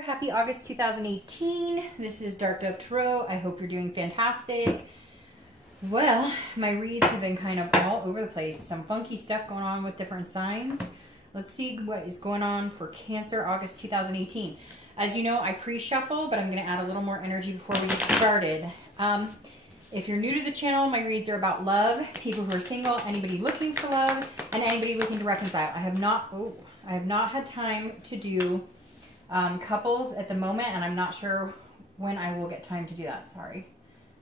Happy August 2018. This is Dark Dove Tarot. I hope you're doing fantastic. Well, my reads have been kind of all over the place. Some funky stuff going on with different signs. Let's see what is going on for Cancer August 2018. As you know, I pre-shuffle, but I'm going to add a little more energy before we get started. If you're new to the channel, my reads are about love, people who are single, anybody looking for love, and anybody looking to reconcile. I have not had time to do couples at the moment, and I'm not sure when I will get time to do that. Sorry.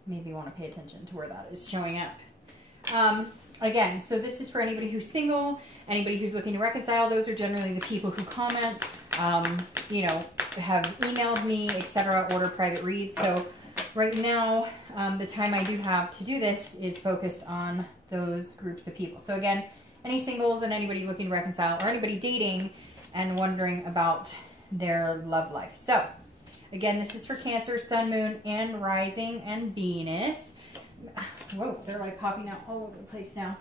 Maybe you want to pay attention to where that is showing up. Again, so this is for anybody who's single, anybody who's looking to reconcile. Those are generally the people who comment, you know, have emailed me, etc., order private reads. So right now, the time I do have to do this is focused on those groups of people. So again, any singles and anybody looking to reconcile, or anybody dating and wondering about their love life. So again, this is for Cancer, Sun, Moon, and Rising, and Venus. Whoa, they're like popping out all over the place now.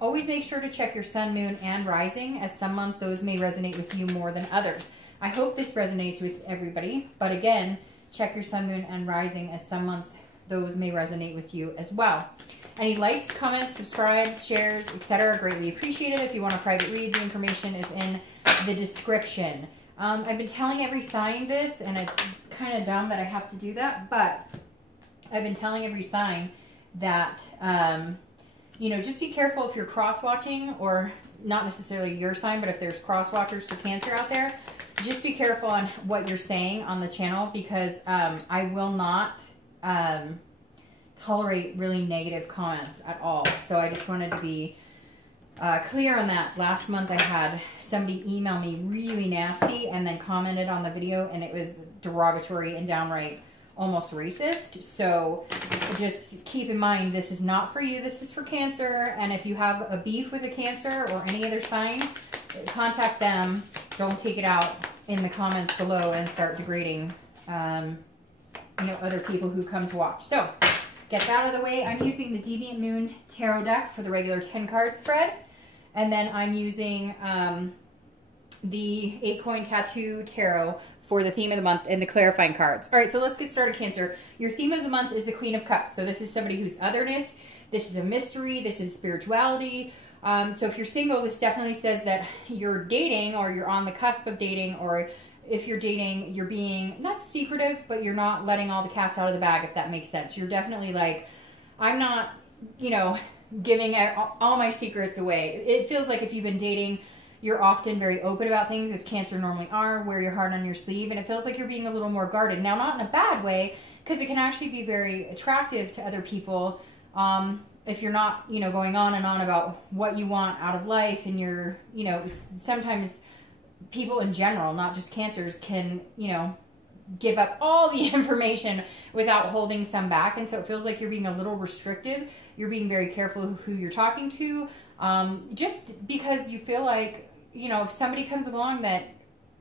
Always make sure to check your Sun, Moon, and Rising, as some months those may resonate with you more than others. I hope this resonates with everybody, but again, check your Sun, Moon, and Rising, as some months those may resonate with you as well. Any likes, comments, subscribes, shares, etc. are greatly appreciated. If you want a private read, the information is in the description. I've been telling every sign this, and it's kind of dumb that I have to do that, but I've been telling every sign that, you know, just be careful if you're cross-watching, or not necessarily your sign, but if there's cross-watchers for Cancer out there, just be careful on what you're saying on the channel, because I will not tolerate really negative comments at all. So I just wanted to be clear on that. Last month I had somebody email me really nasty and then commented on the video, and it was derogatory and downright almost racist. So just keep in mind, this is not for you. This is for Cancer. And if you have a beef with a Cancer or any other sign, contact them. Don't take it out in the comments below and start degrading you know, other people who come to watch. So get that out of the way. I'm using the Deviant Moon Tarot deck for the regular 10-card spread. And then I'm using the 8-coin tattoo tarot for the theme of the month and the clarifying cards. All right, so let's get started, Cancer. Your theme of the month is the Queen of Cups. So this is somebody who's otherness. This is a mystery. This is spirituality. So if you're single, this definitely says that you're dating, or you're on the cusp of dating, or if you're dating, you're being not secretive, but you're not letting all the cats out of the bag, if that makes sense. You're definitely like, I'm not, you know, giving all my secrets away. It feels like if you've been dating, you're often very open about things, as Cancer normally are. Wear your heart on your sleeve, and it feels like you're being a little more guarded. Now, not in a bad way, because it can actually be very attractive to other people if you're not, you know, going on and on about what you want out of life. And you're, you know, sometimes people in general, not just Cancers, can, you know, give up all the information without holding some back. And so it feels like you're being a little restrictive. You're being very careful who you're talking to, just because you feel like, you know, if somebody comes along that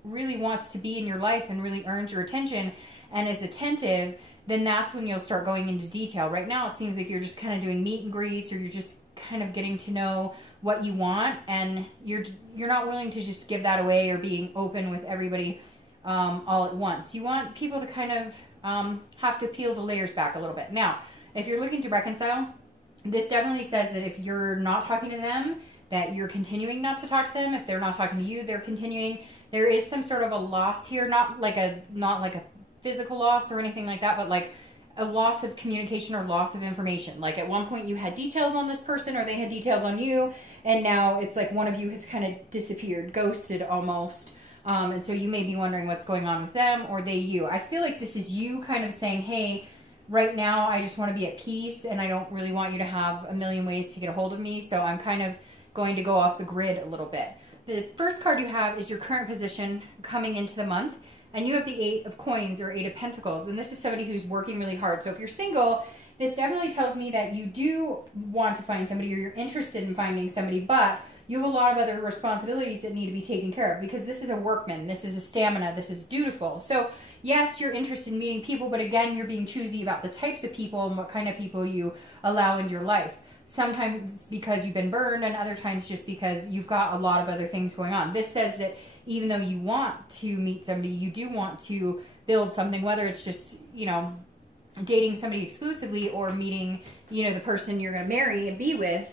really wants to be in your life and really earns your attention and is attentive, then that's when you'll start going into detail. Right now, it seems like you're just kind of doing meet and greets, or you're just kind of getting to know what you want, and you're not willing to just give that away, or being open with everybody all at once. You want people to kind of have to peel the layers back a little bit. Now, if you're looking to reconcile, this definitely says that if you're not talking to them, that you're continuing not to talk to them. If they're not talking to you, they're continuing. There is some sort of a loss here, not like a physical loss or anything like that, but like a loss of communication or loss of information. Like at one point you had details on this person, or they had details on you, and now it's like one of you has kind of disappeared, ghosted almost. And so you may be wondering what's going on with them, or they you. I feel like this is you kind of saying, hey, right now I just want to be at peace, and I don't really want you to have a million ways to get a hold of me, so I'm kind of going to go off the grid a little bit. The first card you have is your current position coming into the month, and you have the 8 of Coins, or 8 of Pentacles, and this is somebody who's working really hard. So if you're single, this definitely tells me that you do want to find somebody, or you're interested in finding somebody, but you have a lot of other responsibilities that need to be taken care of, because this is a workman, this is a stamina, this is dutiful. So yes, you're interested in meeting people, but again, you're being choosy about the types of people and what kind of people you allow into your life. Sometimes because you've been burned, and other times just because you've got a lot of other things going on. This says that even though you want to meet somebody, you do want to build something, whether it's just, you know, dating somebody exclusively or meeting, you know, the person you're going to marry and be with.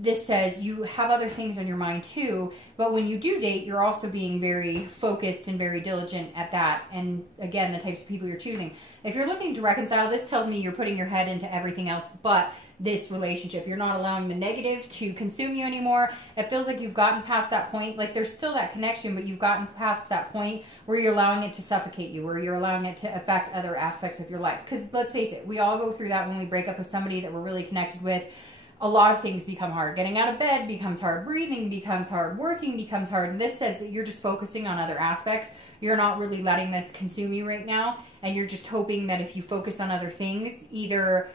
This says you have other things on your mind too, but when you do date, you're also being very focused and very diligent at that. And again, the types of people you're choosing. If you're looking to reconcile, this tells me you're putting your head into everything else but this relationship. You're not allowing the negative to consume you anymore. It feels like you've gotten past that point. Like there's still that connection, but you've gotten past that point where you're allowing it to suffocate you, where you're allowing it to affect other aspects of your life. Because let's face it, we all go through that when we break up with somebody that we're really connected with. A lot of things become hard. Getting out of bed becomes hard. Breathing becomes hard. Working becomes hard. And this says that you're just focusing on other aspects. You're not really letting this consume you right now. And you're just hoping that if you focus on other things, either,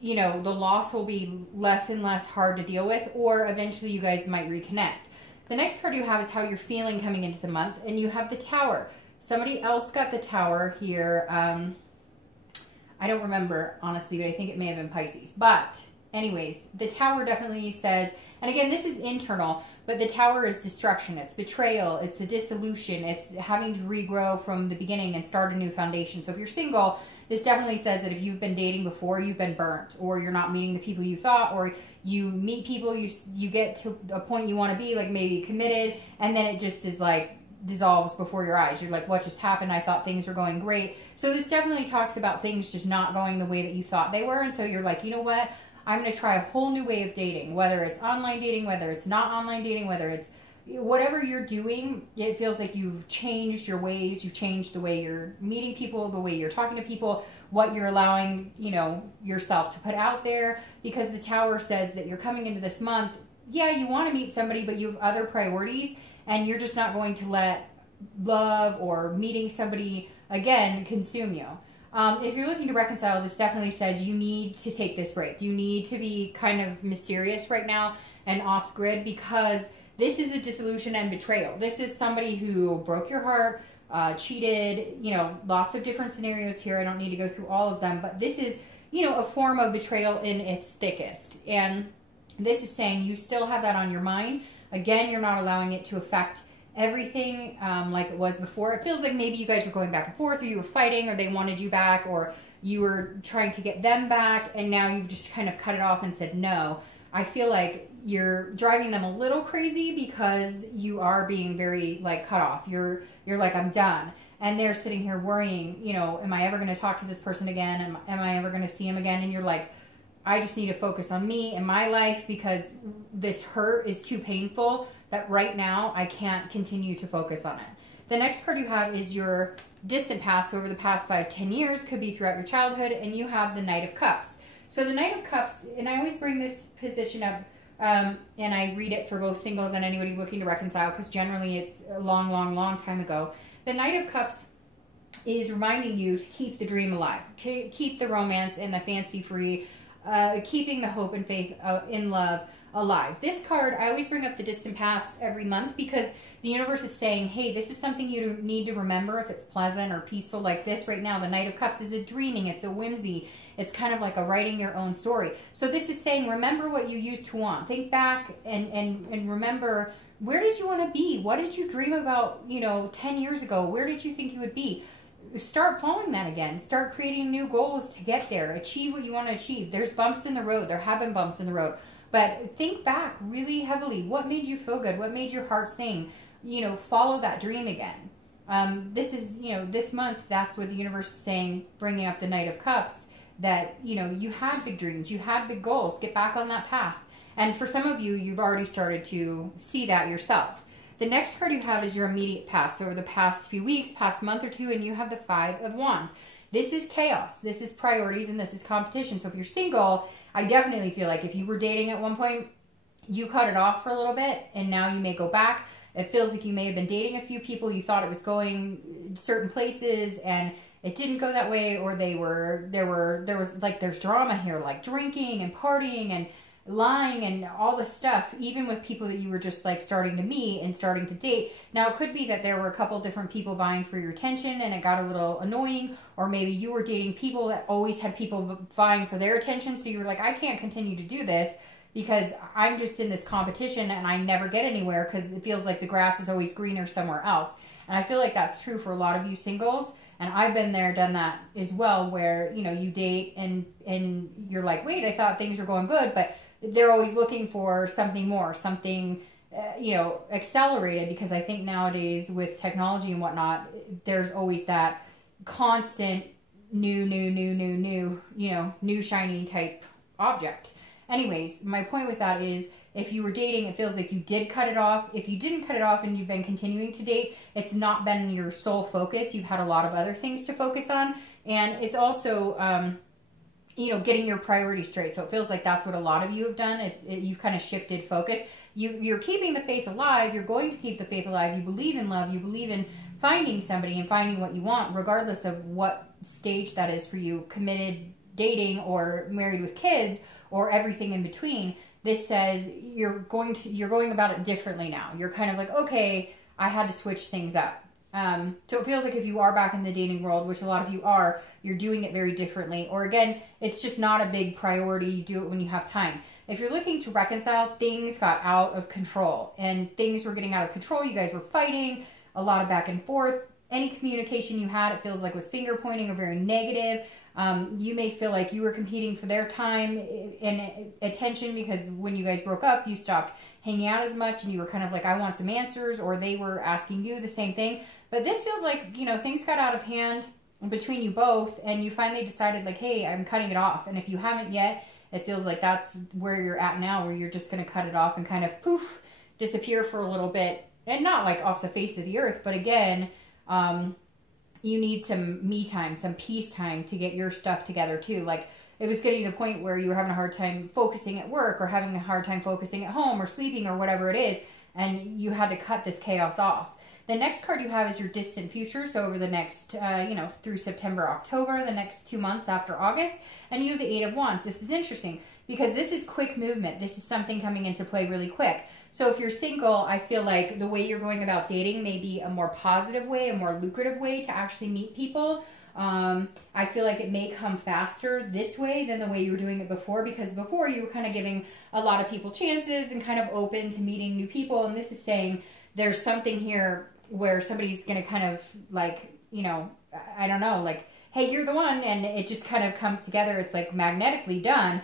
you know, the loss will be less and less hard to deal with, or eventually you guys might reconnect. The next card you have is how you're feeling coming into the month. And you have the Tower. Somebody else got the Tower here. I don't remember, honestly, but I think it may have been Pisces. But anyways, the Tower definitely says, and again, this is internal, but the Tower is destruction. It's betrayal. It's a dissolution. It's having to regrow from the beginning and start a new foundation. So if you're single, this definitely says that if you've been dating before, you've been burnt, or you're not meeting the people you thought, or you meet people, you get to a point you want to be, like maybe committed, and then it just is like dissolves before your eyes. You're like, what just happened? I thought things were going great. So this definitely talks about things just not going the way that you thought they were. And so you're like, you know what? I'm going to try a whole new way of dating, whether it's online dating, whether it's not online dating, whether it's whatever you're doing. It feels like you've changed your ways. You've changed the way you're meeting people, the way you're talking to people, what you're allowing, you know, yourself to put out there, because the Tower says that you're coming into this month. Yeah, you want to meet somebody, but you have other priorities, and you're just not going to let love or meeting somebody again consume you. If you're looking to reconcile, this definitely says you need to take this break. You need to be kind of mysterious right now and off grid, because this is a dissolution and betrayal. This is somebody who broke your heart, cheated, you know, lots of different scenarios here. I don't need to go through all of them, but this is, you know, a form of betrayal in its thickest. And this is saying you still have that on your mind. Again, you're not allowing it to affect everything like it was before. It feels like maybe you guys were going back and forth, or you were fighting, or they wanted you back, or you were trying to get them back, and now you've just kind of cut it off and said no. I feel like you're driving them a little crazy because you are being very like cut off. You're like, I'm done. And they're sitting here worrying, you know, am I ever going to talk to this person again? Am I ever going to see him again? And you're like, I just need to focus on me and my life, because this hurt is too painful that right now I can't continue to focus on it. The next card you have is your distant past, over the past 5-10 years, could be throughout your childhood, and you have the Knight of Cups. So the Knight of Cups, and I always bring this position up, and I read it for both singles and anybody looking to reconcile, because generally it's a long, long, long time ago. The Knight of Cups is reminding you to keep the dream alive, keep the romance and the fancy free, keeping the hope and faith in love alive. This card, I always bring up the distant past every month, because the universe is saying, hey, this is something you need to remember if it's pleasant or peaceful like this right now. The Knight of Cups is a dreaming, it's a whimsy. It's kind of like a writing your own story. So this is saying, remember what you used to want. Think back and remember, where did you want to be? What did you dream about, you know, 10 years ago? Where did you think you would be? Start following that again. Start creating new goals to get there. Achieve what you want to achieve. There's bumps in the road. There have been bumps in the road. But think back really heavily. What made you feel good? What made your heart sing? You know, follow that dream again. This is, you know, this month, that's what the universe is saying, bringing up the Knight of Cups, that, you know, you had big dreams. You had big goals. Get back on that path. And for some of you, you've already started to see that yourself. The next card you have is your immediate past, over the past few weeks, past month or two, and you have the Five of Wands. This is chaos. This is priorities, and this is competition. So if you're single, I definitely feel like if you were dating at one point, you cut it off for a little bit, and now you may go back. It feels like you may have been dating a few people. You thought it was going certain places, and it didn't go that way, or there's drama here, like drinking and partying and lying and all this stuff, even with people that you were just like starting to meet and starting to date. Now, it could be that there were a couple different people vying for your attention and it got a little annoying, or maybe you were dating people that always had people vying for their attention, so you were like, I can't continue to do this. because I'm just in this competition and I never get anywhere because it feels like the grass is always greener somewhere else. And I feel like that's true for a lot of you singles. And I've been there, done that as well, where, you know, you date and you're like, wait, I thought things were going good, but they're always looking for something more, something, you know, accelerated, because I think nowadays with technology and whatnot, there's always that constant new, you know, new shiny type object. Anyways, my point with that is, if you were dating, it feels like you did cut it off. If you didn't cut it off and you've been continuing to date, it's not been your sole focus. You've had a lot of other things to focus on. And it's also, you know, getting your priorities straight. So it feels like that's what a lot of you have done. You've kind of shifted focus. You're keeping the faith alive. You're going to keep the faith alive. You believe in love. You believe in finding somebody and finding what you want, regardless of what stage that is for you, committed dating or married with kids or everything in between. This says you're going about it differently now. You're kind of like, okay, I had to switch things up. So it feels like if you are back in the dating world, which a lot of you are, you're doing it very differently. Or again, it's just not a big priority. You do it when you have time. If you're looking to reconcile, things got out of control and things were getting out of control. You guys were fighting, a lot of back and forth. Any communication you had, it feels like, was finger pointing or very negative. You may feel like you were competing for their time and attention, because when you guys broke up, you stopped hanging out as much and you were kind of like, I want some answers, or they were asking you the same thing. But this feels like, you know, things got out of hand between you both and you finally decided like, hey, I'm cutting it off. And if you haven't yet, it feels like that's where you're at now, where you're just going to cut it off and kind of poof, disappear for a little bit. And not like off the face of the earth, but again, you need some me time, some peace time to get your stuff together too. Like, it was getting to the point where you were having a hard time focusing at work or having a hard time focusing at home or sleeping or whatever it is, and you had to cut this chaos off. The next card you have is your distant future. So over the next, you know, through September, October, the next 2 months after August, and you have the Eight of Wands. This is interesting because this is quick movement. This is something coming into play really quick. So if you're single, I feel like the way you're going about dating may be a more positive way, a more lucrative way to actually meet people. I feel like it may come faster this way than the way you were doing it before, because before you were kind of giving a lot of people chances and kind of open to meeting new people. And this is saying there's something here where somebody's going to kind of like, you know, I don't know, like, hey, you're the one, and it just kind of comes together. It's like magnetically done.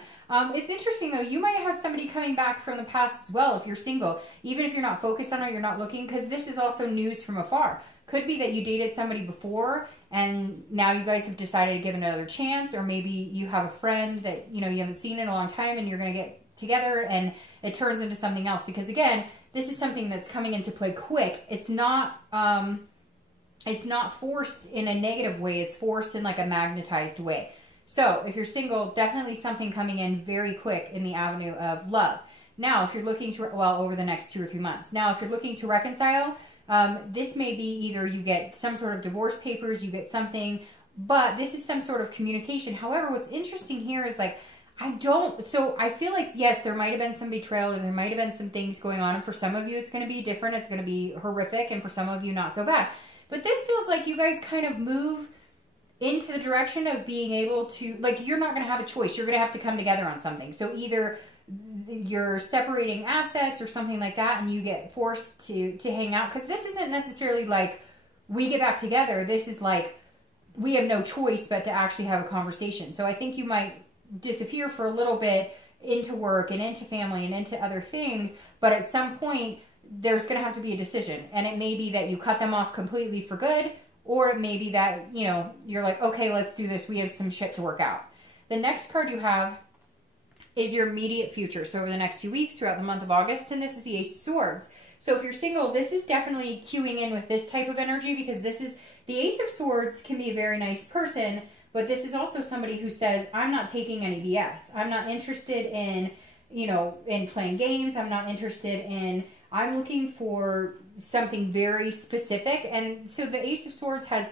It's interesting though, you might have somebody coming back from the past as well if you're single, even if you're not focused on it, you're not looking, because this is also news from afar. Could be that you dated somebody before and now you guys have decided to give another chance, or maybe you have a friend that, you know, you haven't seen in a long time and you're going to get together and it turns into something else. Because again, this is something that's coming into play quick. It's not forced in a negative way. It's forced in like a magnetized way. So if you're single, definitely something coming in very quick in the avenue of love. Now, if you're looking to, well, over the next 2 or 3 months. Now, if you're looking to reconcile, this may be either you get some sort of divorce papers, you get something, but this is some sort of communication. However, what's interesting here is like, so I feel like, yes, there might have been some betrayal and there might have been some things going on. And for some of you, it's going to be different. It's going to be horrific. And for some of you, not so bad. But this feels like you guys kind of move into the direction of being able to, like, you're not going to have a choice. You're going to have to come together on something. So either you're separating assets or something like that, and you get forced to hang out. Because this isn't necessarily like we get back together. This is like we have no choice but to actually have a conversation. So I think you might disappear for a little bit into work and into family and into other things. But at some point, there's going to have to be a decision. And it may be that you cut them off completely for good, or it may be that, you know, you're like, okay, let's do this. We have some shit to work out. The next card you have is your immediate future. So over the next few weeks throughout the month of August, and this is the Ace of Swords. So if you're single, this is definitely cueing in with this type of energy, because this is, the Ace of Swords can be a very nice person, but this is also somebody who says, I'm not taking any BS. I'm not interested in, you know, in playing games. I'm not interested in, I'm looking for something very specific. And so the Ace of Swords has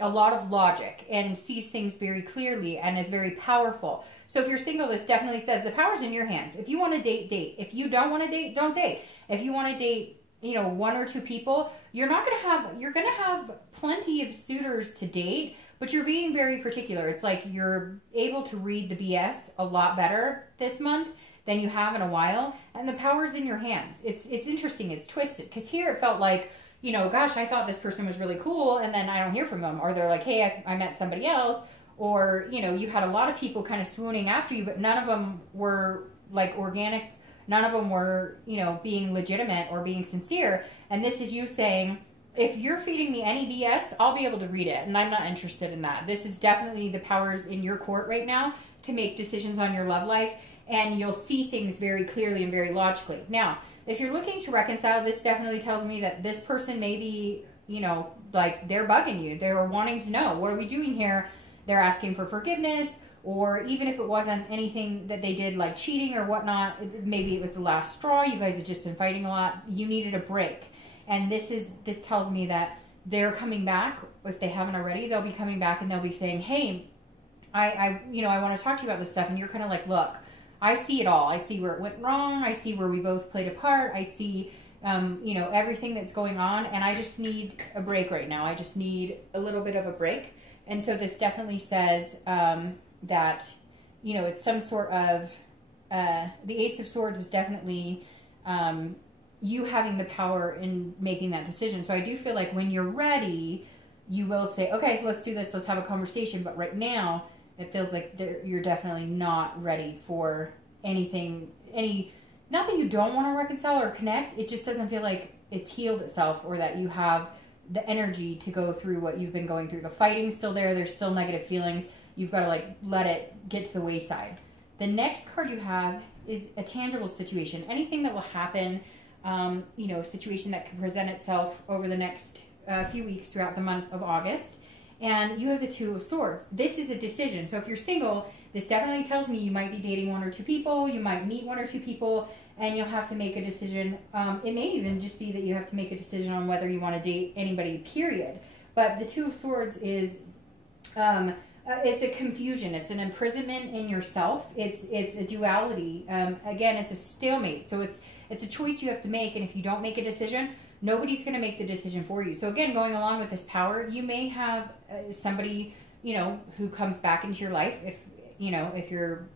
a lot of logic and sees things very clearly and is very powerful. So if you're single, this definitely says the power's in your hands. If you want to date, date. If you don't want to date, don't date. If you want to date, you know, 1 or 2 people, you're going to have plenty of suitors to date, but you're being very particular. It's like you're able to read the BS a lot better this month than you have in a while, and the power's in your hands. It's interesting. It's twisted, because here it felt like, you know, gosh, I thought this person was really cool, and then I don't hear from them, or they're like, hey, I met somebody else, or, you know, you had a lot of people kind of swooning after you, but none of them were like organic. None of them were, you know, being legitimate or being sincere. And this is you saying, if you're feeding me any BS, I'll be able to read it, and I'm not interested in that. This is definitely the powers in your court right now to make decisions on your love life, and you'll see things very clearly and very logically. Now, if you're looking to reconcile, this definitely tells me that this person may be, you know, like they're bugging you. They're wanting to know, what are we doing here? They're asking for forgiveness, or even if it wasn't anything that they did like cheating or whatnot, maybe it was the last straw. You guys had just been fighting a lot. You needed a break. And this tells me that they're coming back. If they haven't already, they'll be coming back, and they'll be saying, hey, I want to talk to you about this stuff. And you're kind of like, look, I see it all. I see where it went wrong. I see where we both played a part. I see, you know, everything that's going on. And I just need a break right now. I just need a little bit of a break. And so this definitely says that, you know, it's some sort of, the Ace of Swords is definitely you having the power in making that decision. So I do feel like when you're ready, you will say, okay, let's do this. Let's have a conversation. But right now, it feels like you're definitely not ready for anything, not that you don't want to reconcile or connect. It just doesn't feel like it's healed itself, or that you have the energy to go through what you've been going through. The fighting's still there. There's still negative feelings. You've got to like let it get to the wayside. The next card you have is a tangible situation. Anything that will happen, you know, a situation that can present itself over the next few weeks throughout the month of August. And you have the Two of Swords. This is a decision. So if you're single, this definitely tells me you might be dating one or two people. You might meet one or two people, and you'll have to make a decision. It may even just be that you have to make a decision on whether you want to date anybody, period. But the Two of Swords is, it's a confusion. It's an imprisonment in yourself. It's a duality. Again, it's a stalemate. So it's a choice you have to make, and if you don't make a decision, nobody's going to make the decision for you. So again, going along with this power, you may have somebody, you know, who comes back into your life. If, you know, if you're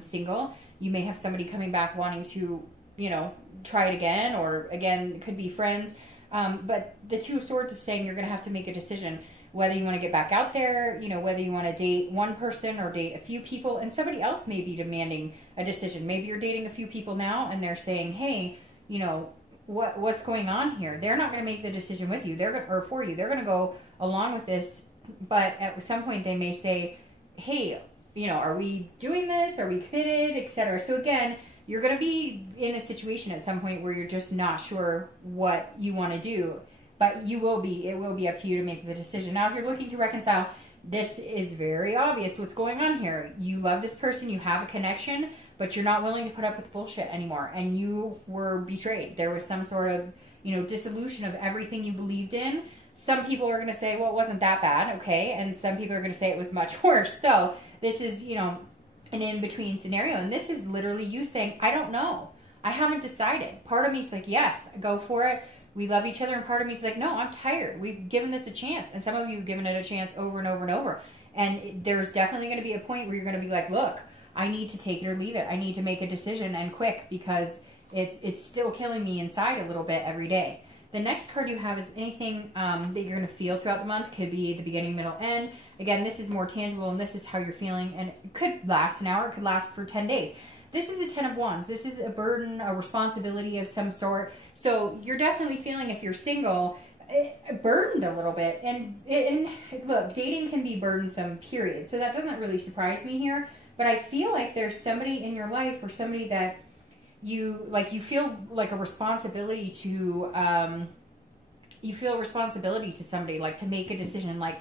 single, you may have somebody coming back wanting to, you know, try it again, or again, it could be friends. But the Two of Swords is saying you're going to have to make a decision whether you want to get back out there, you know, whether you want to date one person or date a few people, and somebody else may be demanding a decision. Maybe you're dating a few people now, and they're saying, hey, you know, what's going on here? They're not going to make the decision with you. Or for you. They're going to go along with this, but at some point they may say, hey, you know, are we doing this? Are we committed, etc. So again, you're going to be in a situation at some point where you're just not sure what you want to do, but you will be. It will be up to you to make the decision. Now, if you're looking to reconcile, this is very obvious what's going on here. You love this person, you have a connection, but you're not willing to put up with bullshit anymore, and you were betrayed. There was some sort of, you know, dissolution of everything you believed in. Some people are going to say, well, it wasn't that bad, okay, and some people are going to say it was much worse. So this is, you know, an in-between scenario, and this is literally you saying, I don't know. I haven't decided. Part of me is like, yes, go for it. We love each other, and part of me is like, no, I'm tired. We've given this a chance, and some of you have given it a chance over and over and over, and there's definitely going to be a point where you're going to be like, look, I need to take it or leave it. I need to make a decision, and quick, because it's still killing me inside a little bit every day. The next card you have is anything that you're going to feel throughout the month. Could be the beginning, middle, end. Again, this is more tangible, and this is how you're feeling, and it could last an hour. It could last for 10 days. This is a Ten of Wands. This is a burden, a responsibility of some sort. So you're definitely feeling, if you're single, burdened a little bit. And look, dating can be burdensome, period. So that doesn't really surprise me here. But I feel like there's somebody in your life, or somebody that you feel like a responsibility to, somebody, like to make a decision. Like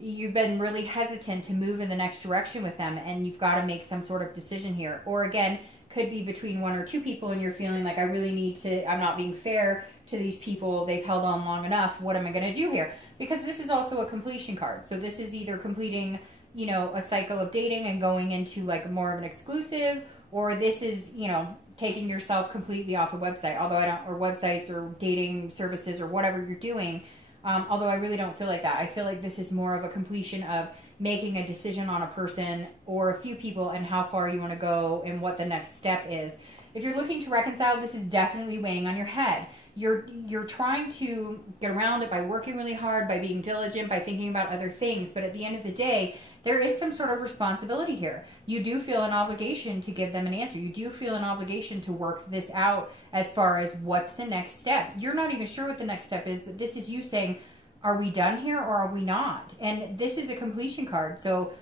you've been really hesitant to move in the next direction with them, and you've got to make some sort of decision here. Or again, could be between one or two people, and you're feeling like, I really need to, I'm not being fair to these people. They've held on long enough. What am I going to do here? Because this is also a completion card. So this is either completing, you know, a cycle of dating and going into like more of an exclusive, or this is, you know, taking yourself completely off a website, or websites or dating services or whatever you're doing. Although I really don't feel like that. I feel like this is more of a completion of making a decision on a person or a few people and how far you want to go and what the next step is. If you're looking to reconcile, this is definitely weighing on your head. You're trying to get around it by working really hard, by being diligent, by thinking about other things. But at the end of the day, there is some sort of responsibility here. You do feel an obligation to give them an answer. You do feel an obligation to work this out as far as what's the next step. You're not even sure what the next step is, but this is you saying, are we done here or are we not? And this is a completion card. So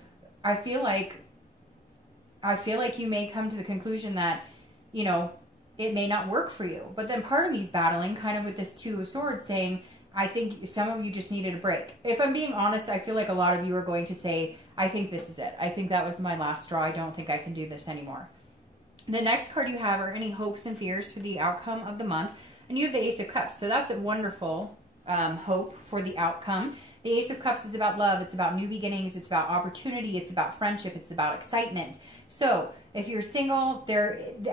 I feel like you may come to the conclusion that, you know, it may not work for you. But then part of me's battling kind of with this Two of Swords saying, I think some of you just needed a break. If I'm being honest, I feel like a lot of you are going to say, I think this is it. I think that was my last straw. I don't think I can do this anymore. The next card you have are any hopes and fears for the outcome of the month. And you have the Ace of Cups. So that's a wonderful hope for the outcome. The Ace of Cups is about love. It's about new beginnings. It's about opportunity. It's about friendship. It's about excitement. So if you're single,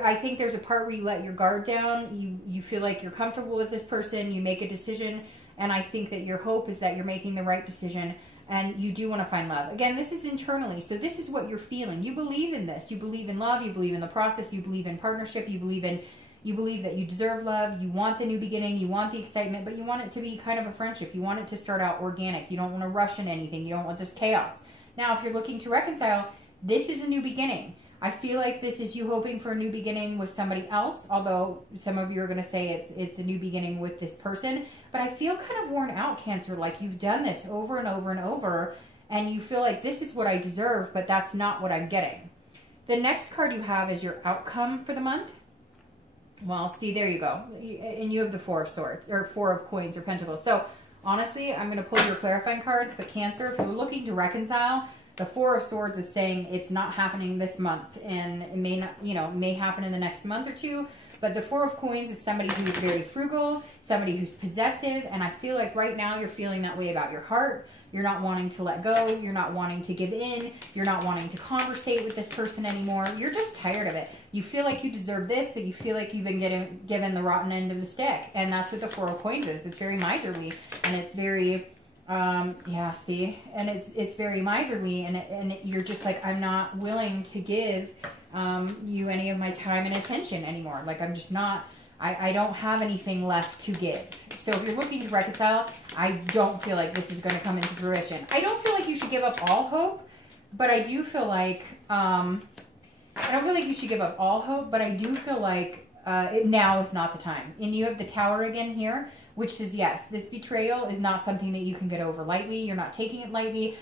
I think there's a part where you let your guard down. You feel like you're comfortable with this person. You make a decision. And I think that your hope is that you're making the right decision and you do want to find love. Again, this is internally. So this is what you're feeling. You believe in this. You believe in love. You believe in the process. You believe in partnership. You believe that you deserve love. You want the new beginning. You want the excitement, but you want it to be kind of a friendship. You want it to start out organic. You don't want to rush in anything. You don't want this chaos. Now, if you're looking to reconcile, this is a new beginning. I feel like this is you hoping for a new beginning with somebody else, although some of you are going to say it's a new beginning with this person. But I feel kind of worn out, Cancer, like you've done this over and over and over, and you feel like this is what I deserve, but that's not what I'm getting. The next card you have is your outcome for the month. Well, see, there you go. And you have the Four of Swords, or Four of Coins, or Pentacles. So, honestly, I'm going to pull your clarifying cards, but Cancer, if you're looking to reconcile, the Four of Swords is saying it's not happening this month, and it may not, may happen in the next month or two. But the Four of Coins is somebody who's very frugal, somebody who's possessive, and I feel like right now you're feeling that way about your heart. You're not wanting to let go. You're not wanting to give in. You're not wanting to conversate with this person anymore. You're just tired of it. You feel like you deserve this, but you feel like you've been given the rotten end of the stick. And that's what the Four of Coins is. It's very miserly, and it's very... yeah, see, and it's very miserly, and you're just like, I'm not willing to give you any of my time and attention anymore. Like, I'm just not, I don't have anything left to give. So if you're looking to reconcile, I don't feel like this is going to come into fruition. I don't feel like you should give up all hope, but I do feel like, I don't feel like you should give up all hope, but I do feel like now is not the time. And you have the Tower again here, which says, yes, this betrayal is not something that you can get over lightly. You're not taking it lightly.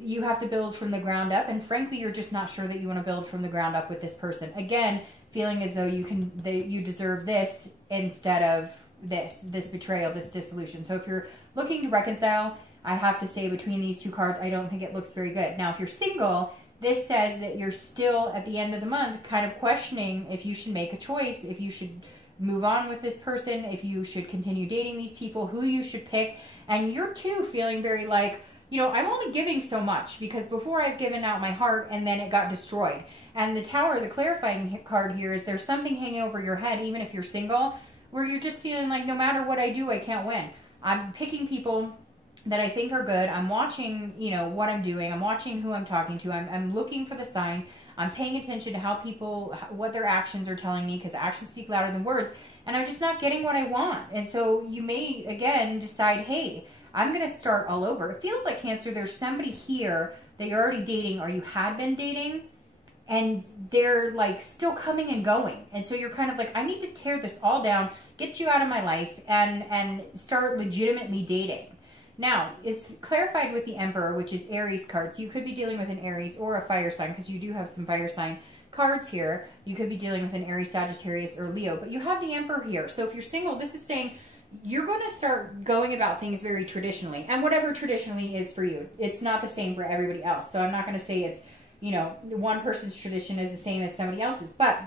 You have to build from the ground up. And frankly, you're just not sure that you want to build from the ground up with this person. Again, feeling as though you deserve this instead of this betrayal, this dissolution. So if you're looking to reconcile, I have to say between these two cards, I don't think it looks very good. Now, if you're single, this says that you're still at the end of the month kind of questioning if you should make a choice, if you should move on with this person, if you should continue dating these people, who you should pick. And you're too feeling very like, I'm only giving so much because before I've given out my heart and then it got destroyed. And the Tower, the clarifying card here is there's something hanging over your head, even if you're single, where you're just feeling like no matter what I do, I can't win. I'm picking people that I think are good. I'm watching, what I'm doing. I'm watching who I'm talking to. I'm looking for the signs. I'm paying attention to how people, what their actions are telling me, because actions speak louder than words, and I'm just not getting what I want. And so you may, again, decide, hey, I'm going to start all over. It feels like, Cancer, there's somebody here that you're already dating or you had been dating, and they're like still coming and going. And so you're kind of like, I need to tear this all down, get you out of my life, and start legitimately dating. Now, it's clarified with the Emperor, which is Aries card. So you could be dealing with an Aries or a fire sign, because you do have some fire sign cards here. You could be dealing with an Aries, Sagittarius, or Leo. But you have the Emperor here. So if you're single, this is saying you're going to start going about things very traditionally. And whatever traditionally is for you. It's not the same for everybody else. So I'm not going to say it's, one person's tradition is the same as somebody else's. But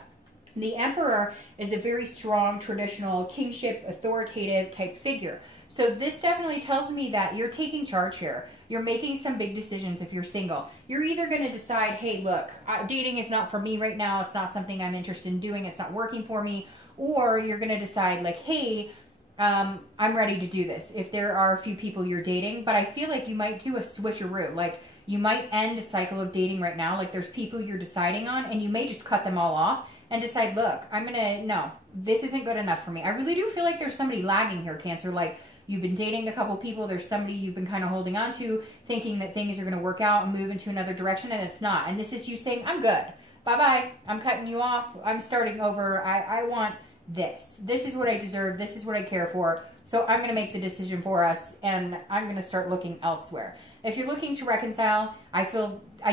the Emperor is a very strong, traditional, kingship, authoritative type figure. So this definitely tells me that you're taking charge here. You're making some big decisions if you're single. You're either going to decide, hey, look, dating is not for me right now. It's not something I'm interested in doing. It's not working for me. Or you're going to decide like, hey, I'm ready to do this. If there are a few people you're dating, but I feel like you might do a switcheroo. Like, you might end a cycle of dating right now. Like, there's people you're deciding on, and you may just cut them all off and decide, look, no, this isn't good enough for me. I really do feel like there's somebody lagging here, Cancer. Like, you've been dating a couple people. There's somebody you've been kind of holding on to, thinking that things are going to work out and move into another direction, and it's not. And this is you saying, I'm good. Bye-bye. I'm cutting you off. I'm starting over. I want this. This is what I deserve. This is what I care for. So I'm going to make the decision for us, and I'm going to start looking elsewhere. If you're looking to reconcile, I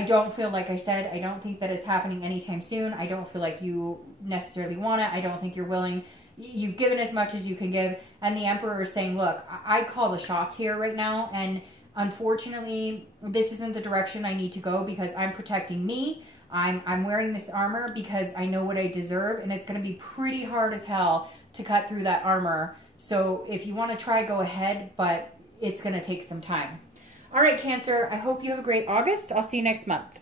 don't feel, like I said, I don't think that it's happening anytime soon. I don't feel like you necessarily want it. I don't think you're willing. You've given as much as you can give. And the Emperor is saying, look, I call the shots here right now. And unfortunately, this isn't the direction I need to go, because I'm protecting me. I'm wearing this armor because I know what I deserve. And it's going to be pretty hard as hell to cut through that armor. So if you want to try, go ahead. But it's going to take some time. All right, Cancer, I hope you have a great August. I'll see you next month.